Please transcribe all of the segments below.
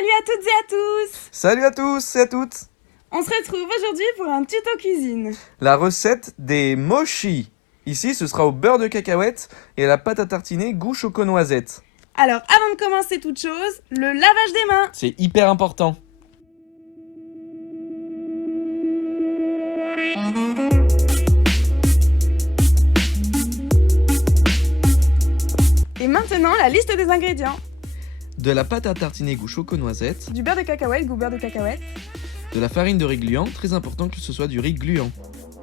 Salut à toutes et à tous! Salut à tous et à toutes! On se retrouve aujourd'hui pour un tuto cuisine. La recette des mochis. Ici, ce sera au beurre de cacahuète et à la pâte à tartiner goût choco-noisette. Alors, avant de commencer toute chose, le lavage des mains. C'est hyper important. Et maintenant, la liste des ingrédients. De la pâte à tartiner goût choco-noisette. Du beurre de cacahuète, goût beurre de cacahuète. De la farine de riz gluant, très important que ce soit du riz gluant.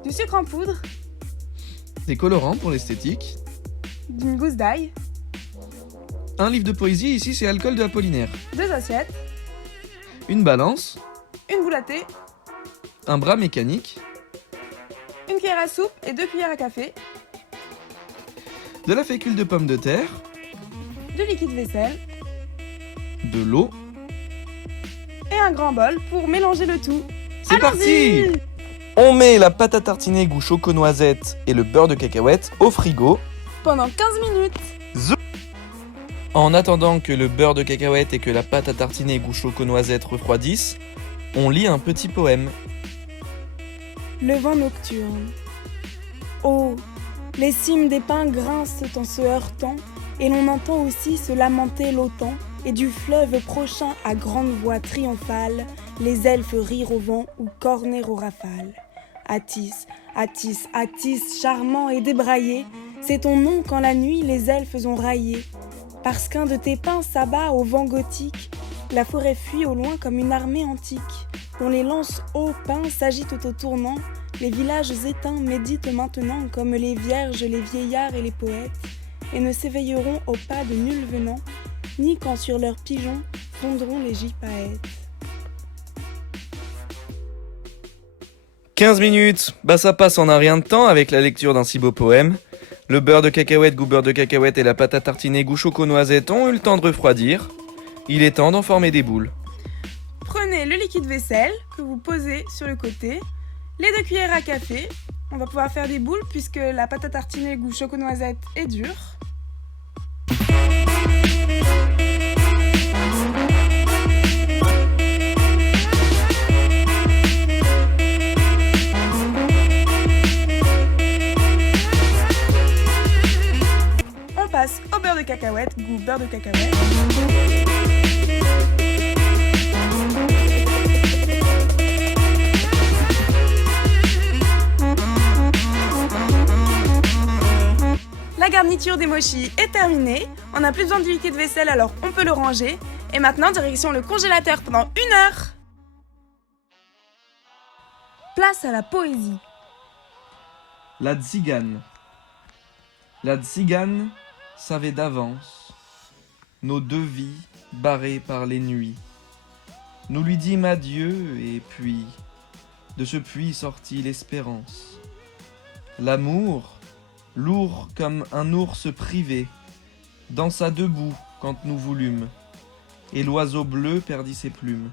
Du sucre en poudre. Des colorants pour l'esthétique. D'une gousse d'ail. Un livre de poésie, ici c'est alcool de Apollinaire. 2 assiettes. Une balance. Une boule à thé. Un bras mécanique. Une cuillère à soupe et 2 cuillères à café. De la fécule de pomme de terre. Du liquide vaisselle. De l'eau. Et un grand bol pour mélanger le tout. C'est parti! On met la pâte à tartiner goût choco-noisette et le beurre de cacahuète au frigo. Pendant 15 minutes. En attendant que le beurre de cacahuète et que la pâte à tartiner goût choco-noisette refroidissent, on lit un petit poème. Le vent nocturne. Oh, les cimes des pins grincent en se heurtant, et l'on entend aussi se lamenter l'autan, et du fleuve prochain à grande voix triomphale, les elfes rire au vent ou corner aux rafales. Attis, Attis, Attis, charmant et débraillé, c'est ton nom quand la nuit les elfes ont raillé. Parce qu'un de tes pins s'abat au vent gothique, la forêt fuit au loin comme une armée antique, dont les lances hauts pins s'agitent au tournant, les villages éteints méditent maintenant comme les vierges, les vieillards et les poètes, et ne s'éveilleront au pas de nul venant, ni quand sur leurs pigeons fondront les gypaètes. 15 minutes, ça passe en un rien de temps avec la lecture d'un si beau poème. Le beurre de cacahuète goût beurre de cacahuète et la pâte à tartiner goût choco-noisette ont eu le temps de refroidir. Il est temps d'en former des boules. Prenez le liquide vaisselle que vous posez sur le côté, les 2 cuillères à café. On va pouvoir faire des boules puisque la pâte à tartiner goût choco-noisette est dure. On passe au beurre de cacahuète, goût beurre de cacahuète. La garniture des mochis est terminée. On n'a plus besoin du liquide vaisselle, alors on peut le ranger. Et maintenant, direction le congélateur pendant 1 heure. Place à la poésie. La tzigane. La tzigane savait d'avance nos 2 vies barrées par les nuits. Nous lui dîmes adieu et puis, de ce puits sortit l'espérance. L'amour, lourd comme un ours privé, dansa debout quand nous voulûmes, et l'oiseau bleu perdit ses plumes,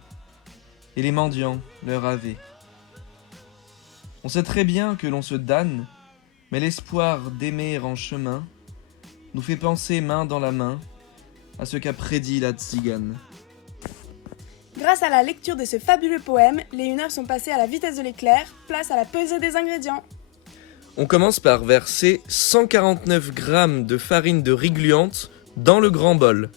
et les mendiants leur avaient. On sait très bien que l'on se damne, mais l'espoir d'aimer en chemin nous fait penser main dans la main à ce qu'a prédit la tzigane. Grâce à la lecture de ce fabuleux poème, les 1 heure sont passées à la vitesse de l'éclair. Place à la pesée des ingrédients. On commence par verser 149 g de farine de riz gluante dans le grand bol.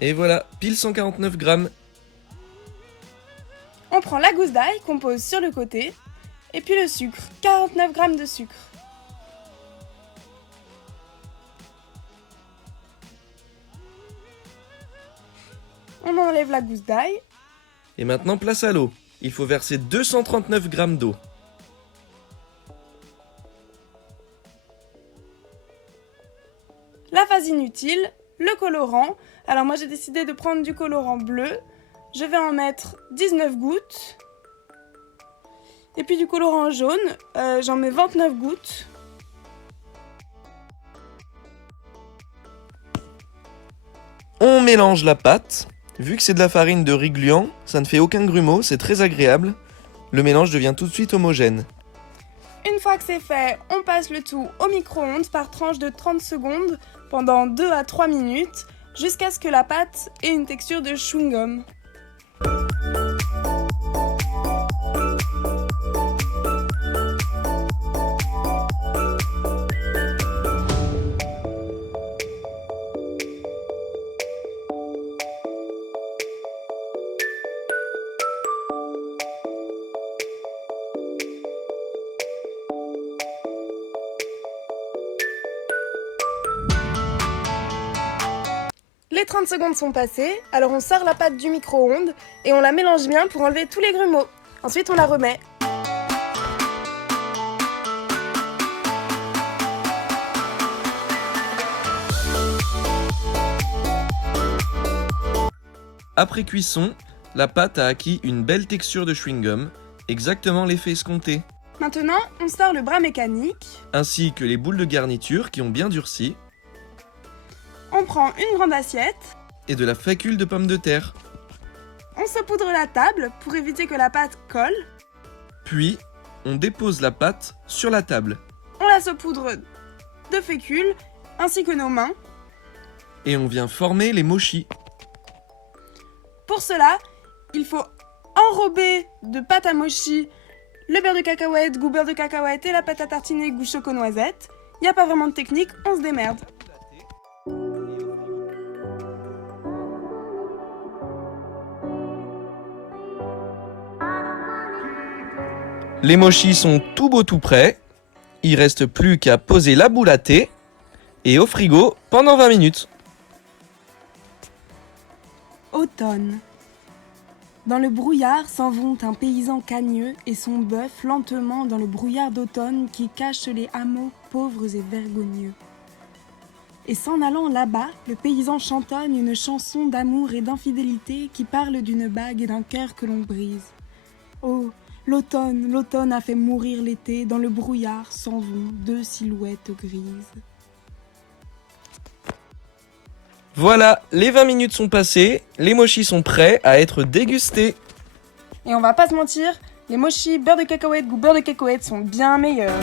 Et voilà, pile 149 grammes. On prend la gousse d'ail qu'on pose sur le côté, et puis le sucre, 49 g de sucre. On enlève la gousse d'ail. Et maintenant, place à l'eau. Il faut verser 239 g d'eau. La phase inutile, le colorant. Alors moi j'ai décidé de prendre du colorant bleu. Je vais en mettre 19 gouttes. Et puis du colorant jaune, j'en mets 29 gouttes. On mélange la pâte. Vu que c'est de la farine de riz gluant, ça ne fait aucun grumeau, c'est très agréable. Le mélange devient tout de suite homogène. Une fois que c'est fait, on passe le tout au micro-ondes par tranche de 30 secondes pendant 2 à 3 minutes jusqu'à ce que la pâte ait une texture de chewing-gum. Les 30 secondes sont passées, alors on sort la pâte du micro-ondes et on la mélange bien pour enlever tous les grumeaux. Ensuite on la remet. Après cuisson, la pâte a acquis une belle texture de chewing-gum, exactement l'effet escompté, Maintenant, on sort le bras mécanique. ainsi que les boules de garniture qui ont bien durci, On prend une grande assiette. et de la fécule de pommes de terre. On saupoudre la table pour éviter que la pâte colle. Puis, on dépose la pâte sur la table, On la saupoudre de fécule ainsi que nos mains. et on vient former les mochis. Pour cela, il faut enrober de pâte à mochi le beurre de cacahuète, goût beurre de cacahuète et la pâte à tartiner goût choco-noisette. Il n'y a pas vraiment de technique, on se démerde. Les mochis sont tout beaux tout prêts. Il reste plus qu'à poser la boule à thé et au frigo pendant 20 minutes. Automne. Dans le brouillard s'en vont un paysan cagneux et son bœuf lentement dans le brouillard d'automne qui cache les hameaux pauvres et vergogneux. Et s'en allant là-bas, le paysan chantonne une chanson d'amour et d'infidélité qui parle d'une bague et d'un cœur que l'on brise. Oh, l'automne a fait mourir l'été, dans le brouillard s'en vont deux silhouettes grises. Voilà, les 20 minutes sont passées, les mochis sont prêts à être dégustés. Et on va pas se mentir, les mochis beurre de cacahuète goût beurre de cacahuète sont bien meilleurs.